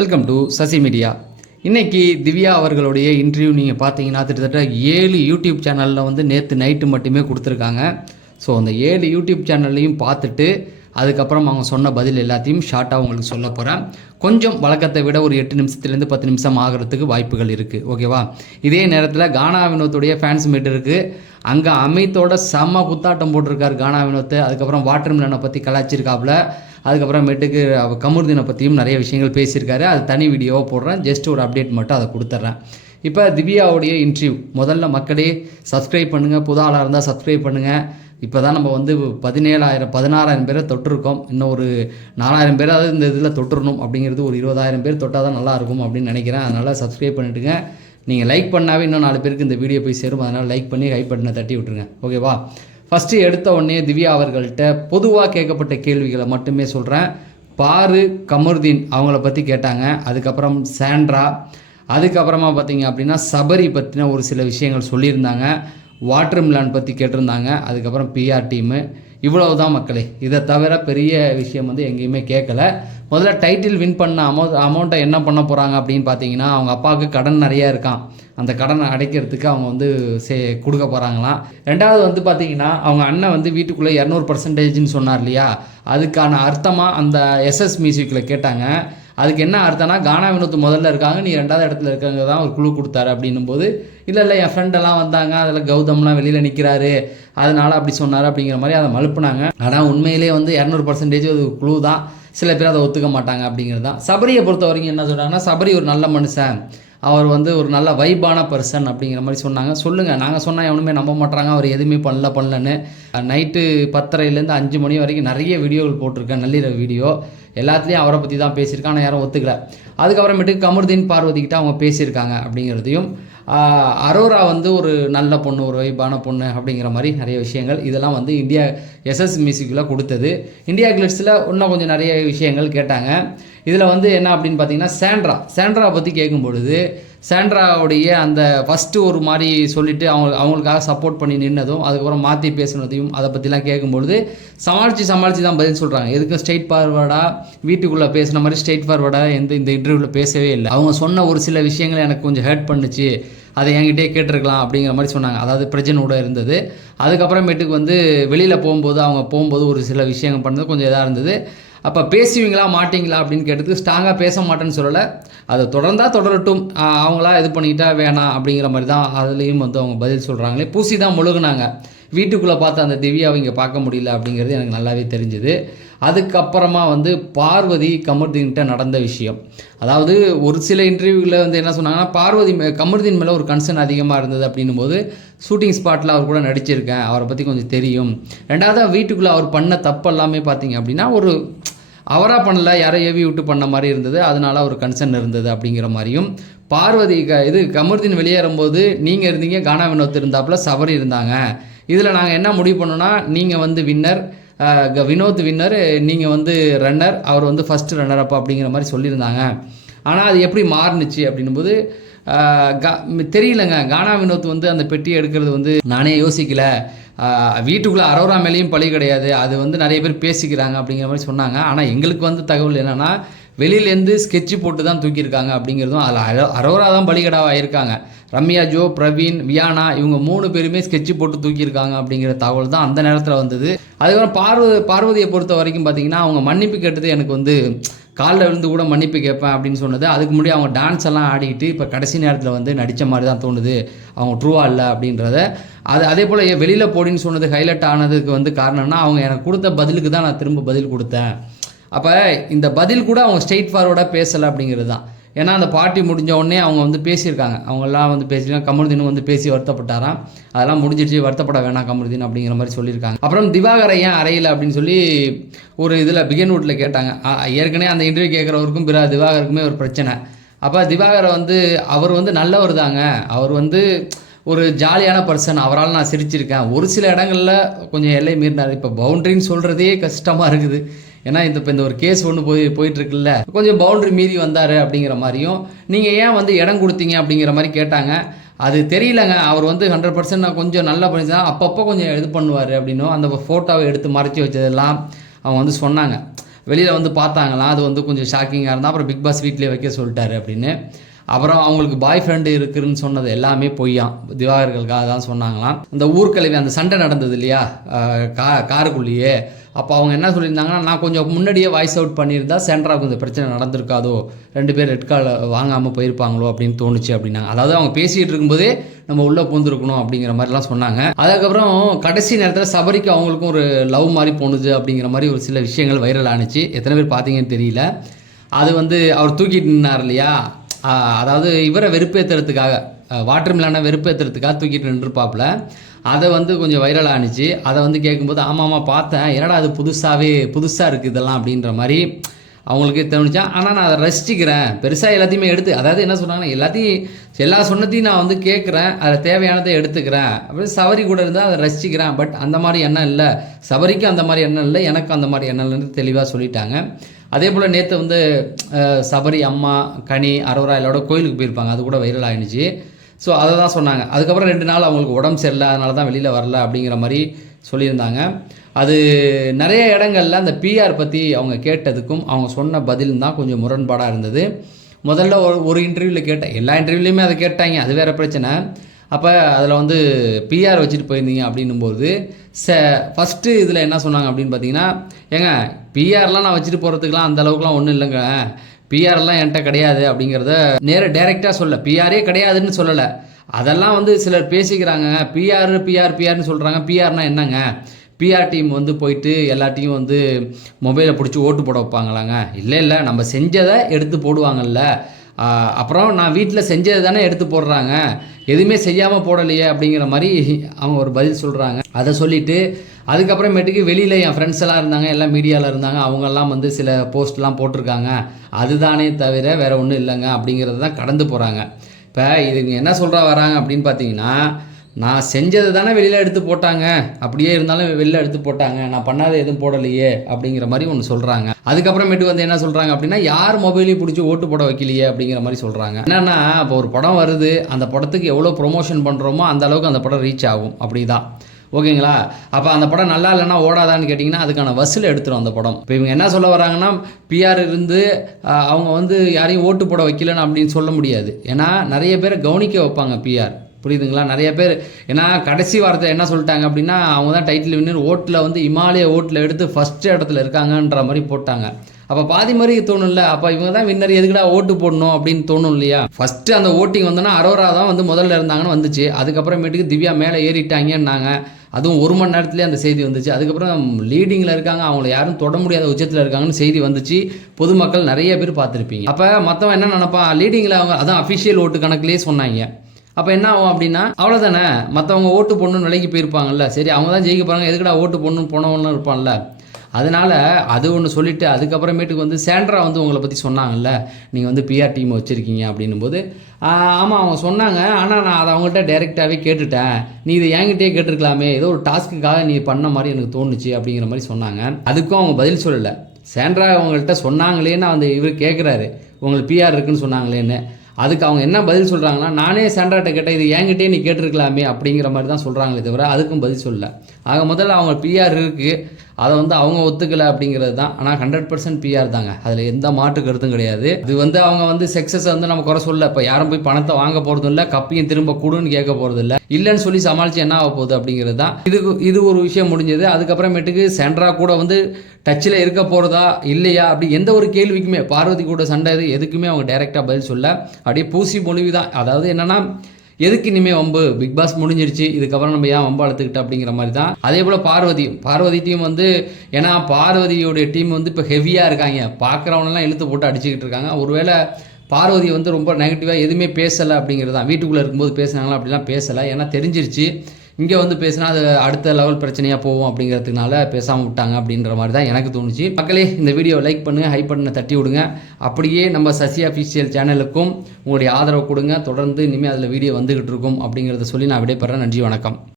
Welcome to Sasi media இன்றைக்கி திவ்யா அவர்களுடைய interview நீங்கள் பார்த்தீங்கன்னா கிட்டத்தட்ட ஏழு யூடியூப் சேனலில் வந்து நேற்று நைட்டு மட்டுமே கொடுத்துருக்காங்க. ஸோ அந்த ஏழு யூடியூப் சேனல்லையும் பார்த்துட்டு அதுக்கப்புறம் அவங்க சொன்ன பதில் எல்லாத்தையும் ஷார்ட்டாக உங்களுக்கு சொல்ல போகிறேன் கொஞ்சம் வழக்கத்தை விட ஒரு எட்டு நிமிஷத்துலேருந்து பத்து நிமிஷம் ஆகிறதுக்கு வாய்ப்புகள் இருக்குது ஓகேவா இதே நேரத்தில் கானா வினோத்துடைய ஃபேன்ஸ் மீட் இருக்குது அங்கே அமித்தோட செம்ம குத்தாட்டம் போட்டிருக்கார் கானா வினோத் அதுக்கப்புறம் வாட்டர் மிலனை பற்றி கலாச்சிருக்காப்புல அதுக்கப்புறமேட்டுக்கு அவ பற்றியும் நிறைய விஷயங்கள் பேசியிருக்காரு. அது தனி வீடியோவாக போடுறேன். ஜஸ்ட் ஒரு அப்டேட் மட்டும் அதை கொடுத்துட்றேன். இப்போ திவ்யாவுடைய இன்டர்வியூ முதல்ல மக்களே சப்ஸ்கிரைப் பண்ணுங்கள் புது ஆளாக இருந்தால் சப்ஸ்கிரைப் பண்ணுங்கள் இப்போ தான் நம்ம வந்து பதினேழாயிரம் பதினாறாயிரம் பேரை தொட்டிருக்கோம். இன்னும் ஒரு நாலாயிரம் பேராவது இந்த இதில் தொட்டுறணும் அப்படிங்கிறது ஒரு இருபதாயிரம் பேர் தொட்டால் தான் நல்லா இருக்கும் அப்படின்னு நினைக்கிறேன். அதனால் சப்ஸ்கிரைப் பண்ணிவிட்டுங்க நீங்கள் லைக் பண்ணாவே இன்னும் நாலு பேருக்கு இந்த வீடியோ போய் சேரும். அதனால் லைக் பண்ணி ஹை பட்டனை தட்டி விட்டுருங்க. ஓகேவா ஃபஸ்ட்டு எடுத்த உடனே திவ்யா அவர்கள்ட்ட பொதுவாக கேட்கப்பட்ட கேள்விகளை மட்டுமே சொல்கிறேன் பாரு கமருதீன் அவங்கள பற்றி கேட்டாங்க. அதுக்கப்புறம் சாண்ட்ரா. அதுக்கப்புறமா பார்த்தீங்க அப்படின்னா சபரி பற்றின ஒரு சில விஷயங்கள் சொல்லியிருந்தாங்க. வாட்டர் மிலான் பற்றி கேட்டிருந்தாங்க. அதுக்கப்புறம் பிஆர் டீமு இவ்வளவு தான் மக்களே. இதை தவிர பெரிய விஷயம் வந்து எங்கேயுமே கேட்கல. முதல்ல டைட்டில் வின் பண்ண அமௌண்ட் அமௌண்ட்டை என்ன பண்ண போகிறாங்க அப்படின்னு பார்த்தீங்கன்னா அவங்க அப்பாவுக்கு கடன் நிறையா இருக்கான் அந்த கடனை அடைக்கிறதுக்கு அவங்க வந்து சே கொடுக்க போகிறாங்களாம் ரெண்டாவது வந்து பார்த்தீங்கன்னா அவங்க அண்ணன் வந்து வீட்டுக்குள்ளே இரநூறு பர்சன்டேஜ்னு சொன்னார் இல்லையா? அதுக்கான அர்த்தமாக அந்த எஸ்எஸ் மியூசிக்கில் கேட்டாங்க. அதுக்கு என்ன அர்த்தம்னா கானா வினோத் முதல்ல இருக்காங்க நீ ரெண்டாவது இடத்துல இருக்காங்க தான் ஒரு குழு கொடுத்தாரு அப்படின்னும் போது இல்லை இல்லை என் ஃப்ரெண்டெல்லாம் வந்தாங்க அதில் கௌதம்லாம் வெளியில் நிற்கிறாரு அதனால அப்படி சொன்னார் அப்படிங்கிற மாதிரி அதை மழுப்புனாங்க. ஆனால் உண்மையிலே வந்து இரநூறு பர்சன்டேஜ் அது குழு தான். சில பேர் அதை ஒத்துக்க மாட்டாங்க அப்படிங்கிறது தான். சபரியை பொறுத்த வரைக்கும் என்ன சொல்கிறாங்கன்னா சபரி ஒரு நல்ல மனுஷன். அவர் வந்து ஒரு நல்ல வைபான பர்சன் அப்படிங்கிற மாதிரி சொன்னாங்க. சொல்லுங்கள் நாங்கள் சொன்னால் எவனுமே நம்ப மாட்டாங்க அவர் எதுவுமே பண்ணல பண்ணலன்னு. நைட்டு பத்தரைலேருந்து அஞ்சு மணி வரைக்கும் நிறைய வீடியோகள் போட்டிருக்கேன் நள்ளிரவு வீடியோ. எல்லாத்துலேயும் அவரை பற்றி தான் பேசியிருக்காங்க ஆனால் யாரும் ஒத்துக்கல. அதுக்கப்புறமேட்டுக்கு கமருதீன் பார்வதிக்கிட்ட அவங்க பேசியிருக்காங்க அப்படிங்கிறதையும் அரோரா வந்து ஒரு நல்ல பொண்ணு ஒரு வைப்பான பொண்ணு அப்படிங்கிற மாதிரி நிறைய விஷயங்கள் இதெல்லாம் வந்து இந்தியா எஸ்எஸ் மியூசிக்கில் கொடுத்தது. இந்தியா கிளிட்ஸில் இன்னும் கொஞ்சம் நிறைய விஷயங்கள் கேட்டாங்க. இதில் வந்து என்ன அப்படின்னு பார்த்தீங்கன்னா சாண்ட்ரா சாண்ட்ரா பற்றி கேட்கும் பொழுது சாண்ட்ராவுடைய அந்த ஃபஸ்ட்டு ஒரு மாதிரி சொல்லிவிட்டு அவங்க அவங்களுக்காக சப்போர்ட் பண்ணி நின்னதும் அதுக்கப்புறம் மாற்றி பேசுனதையும் அதை பற்றிலாம் கேட்கும்பொழுது சமாளித்து சமாளித்து தான் பதில் சொல்கிறாங்க எதுக்கும் ஸ்ட்ரெயிட் ஃபார்வர்டாக வீட்டுக்குள்ளே பேசுன மாதிரி ஸ்ட்ரெயிட் ஃபார்வர்டாக எந்த இந்த இன்டர்வியூவில் பேசவே இல்லை. அவங்க சொன்ன ஒரு சில விஷயங்கள் எனக்கு கொஞ்சம் ஹர்ட் பண்ணுச்சு. அதை என்கிட்டே கேட்டிருக்கலாம் அப்படிங்கிற மாதிரி சொன்னாங்க. அதாவது பிரச்சனையோட இருந்தது. அதுக்கப்புறமேட்டுக்கு வந்து வெளியில் போகும்போது அவங்க போகும்போது ஒரு சில விஷயங்கள் பண்ணது கொஞ்சம் இதாக இருந்தது. அப்போ பேசுவீங்களா மாட்டீங்களா அப்படின்னு கேட்டதுக்கு ஸ்ட்ராங்காக பேச மாட்டேன்னு சொல்லலை. அதை தொடர்ந்தால் தொடரட்டும். அவங்களா இது பண்ணிக்கிட்டா வேணாம் அப்படிங்கிற மாதிரி தான் அதுலேயும் வந்து அவங்க பதில் சொல்கிறாங்களே பூசி தான் முழுகுனாங்க. வீட்டுக்குள்ளே பார்த்து அந்த திவ்யாவை இங்கே பார்க்க முடியல அப்படிங்கிறது எனக்கு நல்லாவே தெரிஞ்சுது. அதுக்கப்புறமா வந்து பார்வதி கமர்தீன்கிட்ட நடந்த விஷயம். அதாவது ஒரு சில இன்டர்வியூவில் வந்து என்ன சொன்னாங்கன்னா பார்வதி மே- கமருதீன் மேலே ஒரு கன்சர்ன் அதிகமாக இருந்தது அப்படின்னும் போது ஷூட்டிங் ஸ்பாட்டில் அவர் கூட நடிச்சிருக்கேன் அவரை பற்றி கொஞ்சம் தெரியும். ரெண்டாவது வீட்டுக்குள்ளே அவர் பண்ண தப்பு எல்லாமே பார்த்தீங்க அப்படின்னா ஒரு அவராக பண்ணல யாரோ ஏவி விட்டு பண்ண மாதிரி இருந்தது அதனால் ஒரு கன்சர்ன் இருந்தது அப்படிங்கிற மாதிரியும். பார்வதி க இது கமருதீன் வெளியேறும்போது நீங்கள் இருந்தீங்க கானா வினோத் இருந்தாப்புல சபரி இருந்தாங்க. இதில் நாங்கள் என்ன முடிவு பண்ணோன்னா நீங்கள் வந்து வின்னர் வினோத் வின்னர் நீங்கள் வந்து ரன்னர் அவர் வந்து ஃபஸ்ட்டு ரன்னர் அப்போ அப்படிங்கிற மாதிரி சொல்லியிருந்தாங்க. ஆனால் அது எப்படி மாறுனுச்சு அப்படின்னும்போது தெரியலங்க. கானா வினோத் வந்து அந்த பெட்டியை எடுக்கிறது வந்து நானே யோசிக்கல. வீட்டுக்குள்ளே அரோரா மேலேயும் பழி கிடையாது. அது வந்து நிறைய பேர் பேசிக்கிறாங்க அப்படிங்கிற மாதிரி சொன்னாங்க. ஆனால் எங்களுக்கு வந்து தகவல் என்னென்னா வெளியிலேருந்து ஸ்கெட்சு போட்டு தான் தூக்கியிருக்காங்க அப்படிங்கிறதும் அதில் அரோ அரோரா தான் பலிகடாவாக இருக்காங்க ரம்யா ஜோ பிரவீன் வியானா இவங்க மூணு பேருமே ஸ்கெட்சு போட்டு தூக்கியிருக்காங்க அப்படிங்கிற தகவல் தான் அந்த நேரத்தில் வந்தது. அதுக்கப்புறம் பார்வதி பார்வதியை பொறுத்த வரைக்கும் பார்த்தீங்கன்னா அவங்க மன்னிப்பு கேட்டது எனக்கு வந்து காலில் விழுந்து கூட மன்னிப்பு கேட்பேன் அப்படின்னு சொன்னது. அதுக்கு முன்னாடி அவங்க டான்ஸ் எல்லாம் ஆடிக்கிட்டு இப்போ கடைசி நேரத்தில் வந்து நடித்த மாதிரி தான் தோணுது. அவங்க ட்ரூவா இல்லை அப்படின்றத. அது அதே போல் வெளியில் போடின்னு சொன்னது ஹைலைட் ஆனதுக்கு வந்து காரணம்னா அவங்க எனக்கு கொடுத்த பதிலுக்கு தான் நான் திரும்ப பதில் கொடுத்தேன். அப்போ இந்த பதில் கூட அவங்க ஸ்ட்ரெயிட் ஃபார்வர்டாக பேசலை அப்படிங்கிறது தான். ஏன்னா அந்த பார்ட்டி முடிஞ்ச உடனே அவங்க வந்து பேசியிருக்காங்க. அவங்கெல்லாம் வந்து பேசியிருக்காங்க கமருதீனும் வந்து பேசி வருத்தப்பட்டாராம். அதெல்லாம் முடிஞ்சிடுச்சு. வருத்தப்பட வேணாம் கமருதீன் அப்படிங்கிற மாதிரி சொல்லியிருக்காங்க. அப்புறம் திவாகரை ஏன் அறையில் அப்படின்னு சொல்லி ஒரு இதில் பிகன்வுட்டில் கேட்டாங்க. ஏற்கனவே அந்த இன்டர்வியூ கேட்குறவருக்கும் பிற திவாகருக்குமே ஒரு பிரச்சனை. அப்போ திவாகரை வந்து அவர் வந்து நல்லவர் தாங்க. அவர் வந்து ஒரு ஜாலியான பர்சன் அவரால் நான் சிரிச்சிருக்கேன். ஒரு சில இடங்களில் கொஞ்சம் எல்லை மீறினார். இப்போ பவுண்டரின்னு சொல்கிறதே கஷ்டமாக இருக்குது. ஏன்னா இந்த இப்போ இந்த ஒரு கேஸ் ஒன்று போய் போயிட்டுருக்குல்ல. கொஞ்சம் பவுண்டரி மீறி வந்தார் அப்படிங்கிற மாதிரியும் நீங்கள் ஏன் வந்து இடம் கொடுத்தீங்க அப்படிங்கிற மாதிரி கேட்டாங்க. அது தெரியலங்க. அவர் வந்து ஹண்ட்ரட் பர்சன்ட் நான் கொஞ்சம் நல்லா பண்ணிதான் அப்பப்போ கொஞ்சம் இது பண்ணுவார் அப்படின்னும் அந்த ஃபோட்டோவை எடுத்து மறைச்சி வச்சதெல்லாம் அவங்க வந்து சொன்னாங்க. வெளியில் வந்து பார்த்தாங்களாம். அது வந்து கொஞ்சம் ஷாக்கிங்காக இருந்தால் அப்புறம் பிக் பாஸ் வீட்லேயே வைக்க சொல்லிட்டாரு அப்படின்னு. அப்புறம் அவங்களுக்கு பாய் ஃப்ரெண்டு இருக்குன்னு சொன்னது எல்லாமே பொய்யாம் திவாகர்களுக்காக தான் சொன்னாங்களாம். இந்த ஊர்க்கலைவி அந்த சண்டை நடந்தது இல்லையா? கா காருக்குள்ளேயே. அப்போ அவங்க என்ன சொல்லியிருந்தாங்கன்னா நான் கொஞ்சம் முன்னாடியே வாய்ஸ் அவுட் பண்ணியிருந்தா சென்ட்ராவுக்கு இந்த பிரச்சனை நடந்திருக்காதோ? ரெண்டு பேர் ரெட் கார்டு வாங்காமல் போயிருப்பாங்களோ? அப்படின்னு தோணுச்சு அப்படின்னாங்க. அதாவது அவங்க பேசிகிட்டு இருக்கும்போதே நம்ம உள்ளே பூந்துருக்கணும் அப்படிங்கிற மாதிரிலாம் சொன்னாங்க. அதுக்கப்புறம் கடைசி நேரத்தில் சபரிக்கு அவங்களுக்கும் ஒரு லவ் மாதிரி போணுது அப்படிங்கிற மாதிரி ஒரு சில விஷயங்கள் வைரல் ஆணுச்சு எத்தனை பேர் பார்த்தீங்கன்னு தெரியல. அது வந்து அவர் தூக்கிட்டு நின்னார் இல்லையா? அதாவது இவரை வெறுப்பேற்றுறதுக்காக வாட்டர் மிலானை வெறுப்பேற்றுறதுக்காக தூக்கிட்டு நின்றுப்பாப்புல அதை வந்து கொஞ்சம் வைரல் ஆணுச்சு அதை வந்து கேட்கும்போது ஆமாம் பார்த்தேன். என்னடா அது புதுசாகவே புதுசாக இருக்குது இதெல்லாம் அப்படின்ற மாதிரி அவங்களுக்கு தோணுச்சா. ஆனால் நான் அதை ரசிச்சுக்கிறேன். பெருசாக எல்லாத்தையுமே எடுத்து அதாவது என்ன சொன்னாங்கன்னா எல்லாத்தையும் எல்லா சொன்னதையும் நான் வந்து கேட்குறேன். அதில் தேவையானதை எடுத்துக்கிறேன். அப்படி சவரி கூட இருந்தால் அதை ரசிச்சுக்கிறேன். பட் அந்த மாதிரி எண்ணம் இல்லை. சவரிக்கும் அந்த மாதிரி எண்ணம் இல்லை. எனக்கும் அந்த மாதிரி எண்ணம் இல்லைன்னு தெளிவாக சொல்லிட்டாங்க. அதே போல் நேற்று வந்து சபரி அம்மா கனி அரோரா எல்லாரோட கோயிலுக்கு போயிருப்பாங்க. அது கூட வைரல் ஆயிடுச்சு. ஸோ அதை தான் சொன்னாங்க. அதுக்கப்புறம் ரெண்டு நாள் அவங்களுக்கு உடம்பு சரியில்லை. அதனால தான் வெளியில் வரல அப்படிங்கிற மாதிரி சொல்லியிருந்தாங்க. அது நிறைய இடங்கள்ல அந்த பிஆர் பற்றி அவங்க கேட்டதுக்கும் அவங்க சொன்ன பதிலும் தான் கொஞ்சம் முரண்பாடாக இருந்தது. முதல்ல ஒரு ஒரு இன்டர்வியூவில் கேட்டேன். எல்லா இன்டர்வியூலையுமே அதை கேட்டாங்க. அது வேறு பிரச்சனை. அப்போ அதில் வந்து பிஆர் வச்சுட்டு போயிருந்தீங்க அப்படின்னும்போது ச ஃபஸ்ட்டு இதில் என்ன சொன்னாங்க அப்படின்னு பார்த்தீங்கன்னா ஏங்க பிஆர்லாம் நான் வச்சுட்டு போகிறதுக்குலாம் அந்த அளவுக்குலாம் ஒன்றும் இல்லைங்க. பிஆர்லாம் என்கிட்ட கிடையாது அப்படிங்கிறத நேர டைரெக்டாக சொல்ல பிஆரே கிடையாதுன்னு சொல்லலை. அதெல்லாம் வந்து சிலர் பேசிக்கிறாங்க. பிஆர் பிஆர் பிஆர்னு சொல்கிறாங்க பிஆர்னா என்னங்க? பிஆர் டீம் வந்து போயிட்டு எல்லாத்தையும் வந்து மொபைலை பிடிச்சி ஓட்டு போட வைப்பாங்களாங்க? இல்லை இல்லை. நம்ம செஞ்சதை எடுத்து போடுவாங்கல்ல. அப்புறம் நான் வீட்டில் செஞ்சது தானே எடுத்து போடுறாங்க. எதுவுமே செய்யாமல் போடலையே அப்படிங்கிற மாதிரி அவங்க ஒரு பதில் சொல்கிறாங்க அதை சொல்லிவிட்டு அதுக்கப்புறமேட்டுக்கு வெளியில் என் ஃப்ரெண்ட்ஸ் எல்லாம் இருந்தாங்க எல்லாம் மீடியாவில் இருந்தாங்க. அவங்கெல்லாம் வந்து சில போஸ்ட்லாம் போட்டிருக்காங்க. அதுதானே தவிர வேறு ஒன்றும் இல்லைங்க அப்படிங்கிறது தான் கடந்து போகிறாங்க இப்போ இதுங்க என்ன சொல்கிறா வராங்க அப்படின்னு பார்த்தீங்கன்னா நான் செஞ்சது தானே வெளியில் எடுத்து போட்டாங்க. அப்படியே இருந்தாலும் வெளில எடுத்து போட்டாங்க. நான் பண்ணாத எதுவும் போடலையே அப்படிங்கிற மாதிரி ஒன்று சொல்கிறாங்க அதுக்கப்புறமேட்டு வந்து என்ன சொல்கிறாங்க அப்படின்னா யார் மொபைலையும் பிடிச்சி ஓட்டு போட வைக்கலையே அப்படிங்கிற மாதிரி சொல்கிறாங்க என்னென்னா இப்போ ஒரு படம் வருது அந்த படத்துக்கு எவ்வளோ ப்ரொமோஷன் பண்ணுறோமோ அந்த அளவுக்கு அந்த படம் ரீச் ஆகும். அப்படி தான் ஓகேங்களா? அப்போ அந்த படம் நல்லா இல்லைன்னா ஓடாதான்னு கேட்டிங்கன்னா அதுக்கான வசூல் எடுத்துரும் அந்த படம். இப்போ இவங்க என்ன சொல்ல வராங்கன்னா பிஆர் இருந்து அவங்க வந்து யாரையும் ஓட்டு போட வைக்கலன்னு அப்படின்னு சொல்ல முடியாது. ஏன்னா நிறைய பேரை கவனிக்க வைப்பாங்க பிஆர் புரியுதுங்களா? நிறைய பேர் ஏன்னா கடைசி வாரத்தில் என்ன சொல்லிட்டாங்க அப்படின்னா அவங்க தான் டைட்டில் வின்னர் ஓட்டில் வந்து இமாலய ஓட்டில் எடுத்து ஃபஸ்ட் இடத்துல இருக்காங்கன்ற மாதிரி போட்டாங்க. அப்போ பாதி மாதிரி தோணும்ல? அப்போ இவங்க தான் வின்னர் எதுக்குடா ஓட்டு போடணும் அப்படின்னு தோணும் இல்லையா? ஃபஸ்ட்டு அந்த ஓட்டிங் வந்தோன்னா அரோரா தான் வந்து முதல்ல இருந்தாங்கன்னு வந்துச்சு. அதுக்கப்புறமேட்டுக்கு திவ்யா மேலே ஏறிட்டாங்கன்னாங்க. அதுவும் ஒரு மணி நேரத்துலேயே அந்த செய்தி வந்துச்சு. அதுக்கப்புறம் லீடிங்கில் இருக்காங்க. அவங்கள யாரும் தொட முடியாத உச்சத்தில் இருக்காங்கன்னு செய்தி வந்துச்சு. பொதுமக்கள் நிறைய பேர் பார்த்துருப்பீங்க. அப்போ மற்றவன் என்ன நினப்பா லீடிங்கில் அவங்க அதான் அஃபிஷியல் ஓட்டு கணக்குலேயே சொன்னாங்க. அப்போ என்ன ஆகும் அப்படின்னா அவ்வளோதானே மற்றவங்க ஓட்டு போடணும்னு விலைக்கு போயிருப்பாங்கல்ல. சரி அவங்க தான் ஜெயிக்க போகிறாங்க எதுக்கடா ஓட்டு போடணும்னு போனவங்களும் இருப்பான்ல. அதனால் அது ஒன்று சொல்லிட்டு அதுக்கப்புறமேட்டுக்கு வந்து சேண்ட்ரா வந்து உங்களை பற்றி சொன்னாங்கல்ல. நீங்கள் வந்து பிஆர் டீம் வச்சுருக்கீங்க அப்படின்னும் போது ஆமாம் அவங்க சொன்னாங்க. ஆனால் நான் அதை அவங்கள்ட்ட டைரெக்டாகவே கேட்டுட்டேன். நீ இதை என்கிட்டயே கேட்டிருக்கலாமே. ஏதோ ஒரு டாஸ்க்குக்காக நீ பண்ண மாதிரி எனக்கு தோணுச்சு அப்படிங்கிற மாதிரி சொன்னாங்க. அதுக்கும் அவங்க பதில் சொல்லலை. சேண்ட்ரா அவங்கள்ட்ட சொன்னாங்களேன்னு அந்த இவர் கேட்குறாரு உங்களுக்கு பிஆர் இருக்குன்னு சொன்னாங்களேன்னு. அதுக்கு அவங்க என்ன பதில் சொல்கிறாங்கன்னா நானே சாண்ட்ராட்ட கேட்டேன் இது என்கிட்டே நீ கேட்டிருக்கலாமே அப்படிங்கிற மாதிரி தான் சொல்கிறாங்களே தவிர அதுக்கும் பதில் சொல்லலை. ஆக முதல்ல அவங்க பிஆர் இருக்குது அதை வந்து அவங்க ஒத்துக்கலை அப்படிங்கிறது தான். ஆனால் ஹண்ட்ரட் பர்சன்ட் பிஆர் தாங்க. அதில் எந்த மாற்று கருத்தும் கிடையாது. இது வந்து அவங்க வந்து சக்ஸஸ் வந்து நம்ம குறை சொல்ல இப்போ யாரும் போய் பணத்தை வாங்க போகிறதும் இல்லை கப்பையும் திரும்ப கொடுன்னு கேட்க போகிறது இல்லை. இல்லைன்னு சொல்லி சமாளித்து என்ன ஆக போகுது அப்படிங்கிறது தான். இதுக்கு இது ஒரு விஷயம் முடிஞ்சது. அதுக்கப்புறமேட்டுக்கு சென்ட்ரா கூட வந்து டச்சில் இருக்க போகிறதா இல்லையா அப்படி எந்த ஒரு கேள்விக்குமே பார்வதி கூட சண்டை இது எதுக்குமே அவங்க டைரெக்டாக பதில் சொல்ல அப்படியே பூசி மொழிவு தான். அதாவது என்னென்னா எதுக்கு இனிமே வம்பு? பிக் பாஸ் முடிஞ்சிருச்சு. இதுக்கப்புறம் நம்ம ஏன் வம்பு அழுத்துக்கிட்ட அப்படிங்கிற மாதிரி தான் அதே போல் பார்வதி பார்வதி டீம் வந்து ஏன்னா பார்வதியோடைய டீம் வந்து இப்போ ஹெவியாக இருக்காங்க. பார்க்குறவனெல்லாம் இழுத்து போட்டு அடிச்சுக்கிட்டு இருக்காங்க. ஒருவேளை பார்வதி வந்து ரொம்ப நெகட்டிவாக எதுவுமே பேசலை அப்படிங்கிறது தான் வீட்டுக்குள்ளே இருக்கும்போது பேசுனாங்களா அப்படிலாம் பேசலை. ஏன்னா தெரிஞ்சிருச்சு. இங்கே வந்து பேசினா அது அடுத்த லெவல் பிரச்சனையாக போகும் அப்படிங்கிறதுனால பேசாமல் விட்டாங்க அப்படின்ற மாதிரி தான் எனக்கு தோணுச்சு. மக்களே இந்த வீடியோவை லைக் பண்ணுங்கள் ஹை பட்டனை தட்டி விடுங்க. அப்படியே நம்ம சசி அஃபிஷியல் சேனலுக்கும் உங்களுடைய ஆதரவு கொடுங்க. தொடர்ந்து இனிமேல் அதில் வீடியோ வந்துகிட்டு இருக்கும் அப்படிங்கிறத சொல்லி நான் விடைபெறேன் நன்றி வணக்கம்.